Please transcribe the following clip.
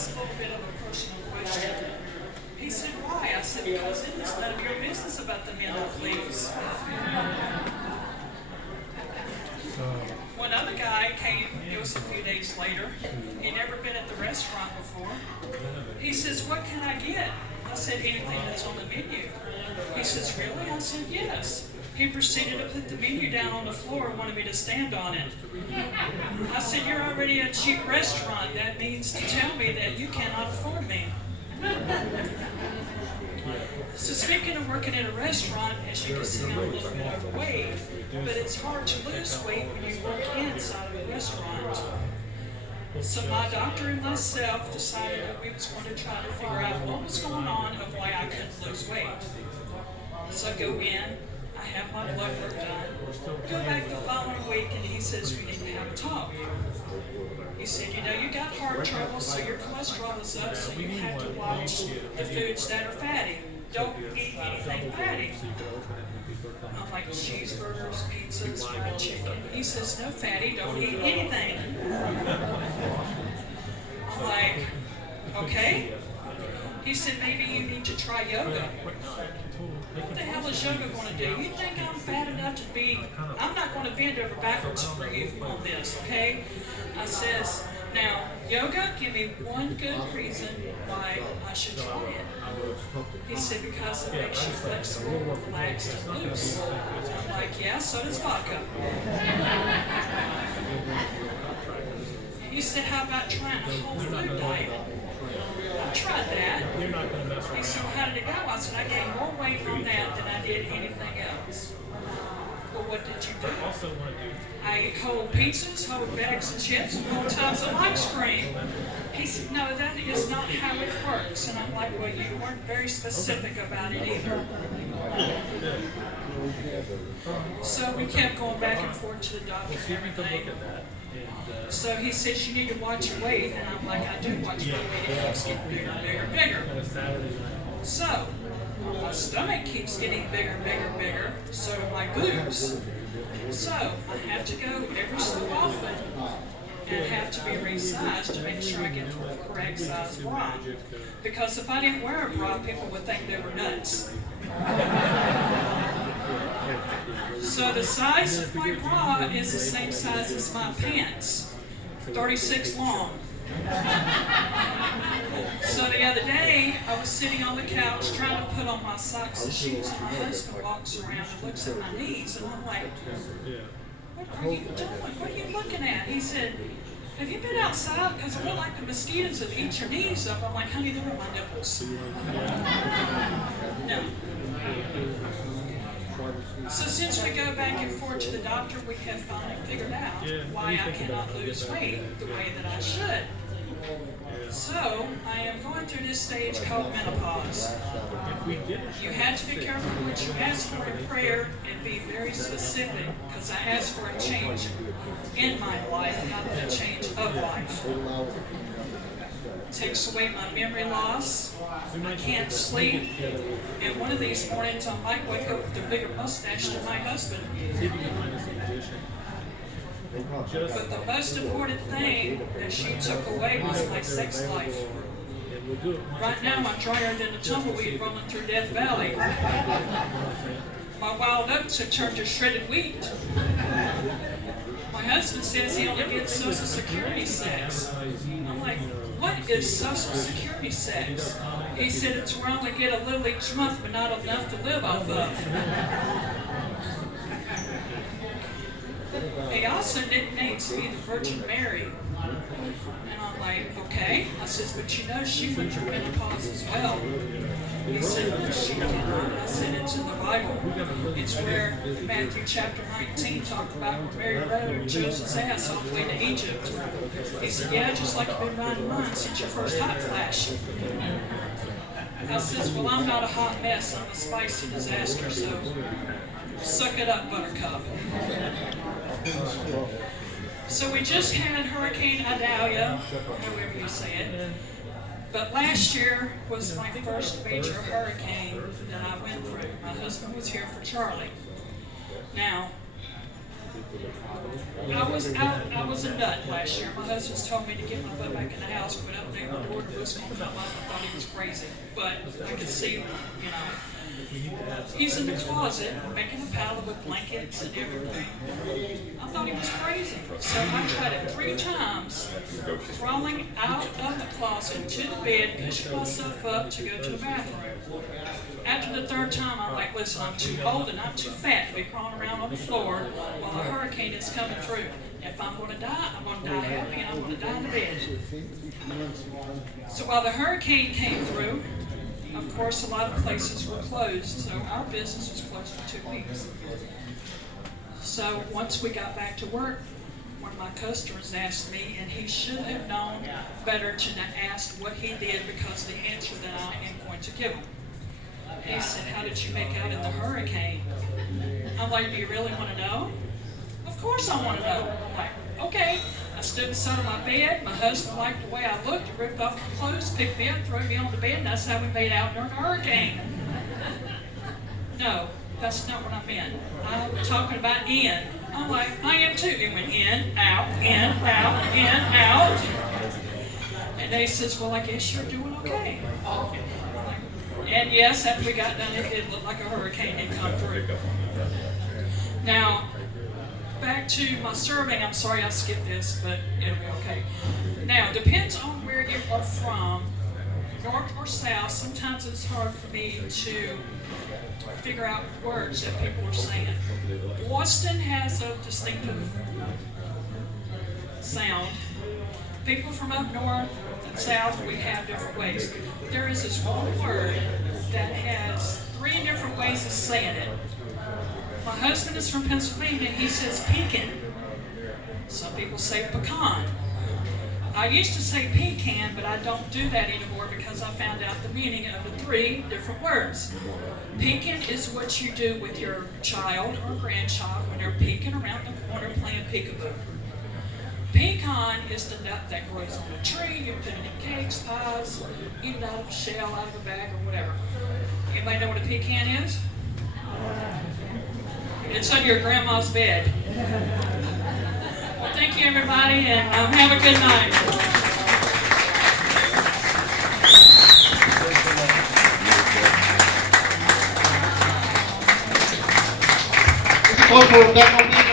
it's a little bit of a personal question. He said, why? I said, because it is none of your business about the men I please. One other guy came, it was a few days later. He'd never been at the restaurant before. He says, what can I get? I said, anything that's on the menu. He says, really? I said, yes. He proceeded to put the menu down on the floor and wanted me to stand on it. I said, you're already a cheap restaurant. That means to tell me that you cannot afford me. So speaking of working in a restaurant, as you can see, I'm a little bit overweight, but it's hard to lose weight when you work inside of a restaurant. So my doctor and myself decided that we was going to try to figure out what was going on of why I couldn't lose weight. So I go in, I have my blood work done, go back the following week, and he says we need to have a talk. He said, you know, you got heart trouble, so your cholesterol is up, so you have to watch the foods that are fatty. Don't eat anything fatty. I'm like cheeseburgers, pizzas, fried chicken. He says, no fatty, don't eat anything. I'm like, okay. He said, maybe you need to try yoga. What the hell is yoga going to do? You think I'm fat enough to be, I'm not going to bend over backwards for you on this, okay? I says, now, yoga, give me one good reason why I should try it. He said, because it makes you flexible, relaxed, and loose. I'm like, yeah, so does vodka. He said, how about trying a whole food diet? I tried that. He said, well, how did it go? I said, I gained more weight on that than I did anything else. Well, what did you do? I ate whole pizzas, whole bags of chips, and whole tubs of ice cream. He said, no, that is not how it works. And I'm like, well, you weren't very specific about it either. So we kept going back and forth to the doctor and everything. So he says, you need to watch your weight. And I'm like, I do watch my weight. It keeps getting bigger and bigger and bigger. So my stomach keeps getting bigger and bigger and bigger. So do my boobs. So I have to go every so often and have to be resized to make sure I get the correct size bra. Because if I didn't wear a bra, people would think they were nuts. So the size of my bra is the same size as my pants, 36 long. So the other day, I was sitting on the couch trying to put on my socks and shoes, and my husband walks around and looks at my knees, and I'm like, what are you doing? What are you looking at? He said, have you been outside? Because I look like the mosquitoes that eat your knees up. I'm like, honey, they're my nipples. No. So since we go back and forth to the doctor, we have finally figured out why I cannot lose weight the way that I should. So I am going through this stage called menopause. You have to be careful what you ask for in prayer and be very specific, because I asked for a change in my life, not a change of life. It takes away my memory loss. I can't sleep. And one of these mornings I might wake up with a bigger mustache than my husband. But the most important thing that she took away was my sex life. Right now I'm drier than a tumbleweed rolling through Death Valley. My wild oats have turned to shredded wheat. My husband says he only gets Social Security sex. I'm like, what is Social Security sex? He said it's where I only get a little each month, but not enough to live off of. He also nicknames me the Virgin Mary. And I'm like, okay. I says, but you know she went through menopause as well. He said, no, she did not. I said, it's in the Bible. It's where Matthew chapter 19 talked about where Mary rode Joseph's ass all the way to Egypt. He said, yeah, just like you've been riding mine since your first hot flash. I says, well, I'm not a hot mess. I'm a spicy disaster, so suck it up, Buttercup. So we just had Hurricane Idalia, however you say it. But last year was my first major hurricane that I went through. My husband was here for Charlie. Now, I I was a nut last year. My husband's told me to get my butt back in the house, quit opening the door to what's going to come up. I thought he was crazy, but I could see, you know. He's in the closet making a pallet with blankets and everything. I thought he was crazy. So I tried it 3 times, crawling out of the closet to the bed, pushing myself up to go to the bathroom. After the 3rd time, I'm like, listen, I'm too old and I'm too fat to be crawling around on the floor while a hurricane is coming through. If I'm going to die, I'm going to die happy and I'm going to die in the bed. So while the hurricane came through, of course, a lot of places were closed, so our business was closed for 2 weeks. So once we got back to work, one of my customers asked me, and he should have known better to not ask what he did because the answer that I am going to give him. He said, how did you make out in the hurricane? I'm like, do you really want to know? Of course I want to know. I'm like, okay. I stood beside of my bed. My husband liked the way I looked. He ripped off my clothes, picked me up, threw me on the bed, and that's how we made out during the hurricane. No, that's not what I meant. I'm talking about in. I'm like, I am too. It went in, out, in, out, in, out. And they says, well, I guess you're doing okay. And yes, after we got done, it did look like a hurricane had come through. Now, back to my serving. I'm sorry I skipped this, but it'll be okay. Now, depends on where you are from, north or south. Sometimes it's hard for me to figure out words that people are saying. Boston has a distinctive sound. People from up north and south, we have different ways. There is this one word that has 3 different ways of saying it. My husband is from Pennsylvania. He says pecan. Some people say pecan. I used to say pecan, but I don't do that anymore because I found out the meaning of the 3 different words. Pecan is what you do with your child or grandchild when they're peeking around the corner playing peekaboo. Pecan is the nut that grows on a tree. You put it in cakes, pies, eat it out of a shell, out of a bag, or whatever. Anybody know what a pecan is? It's on your grandma's bed. Well, thank you, everybody, and have a good night. Close for Rebecca.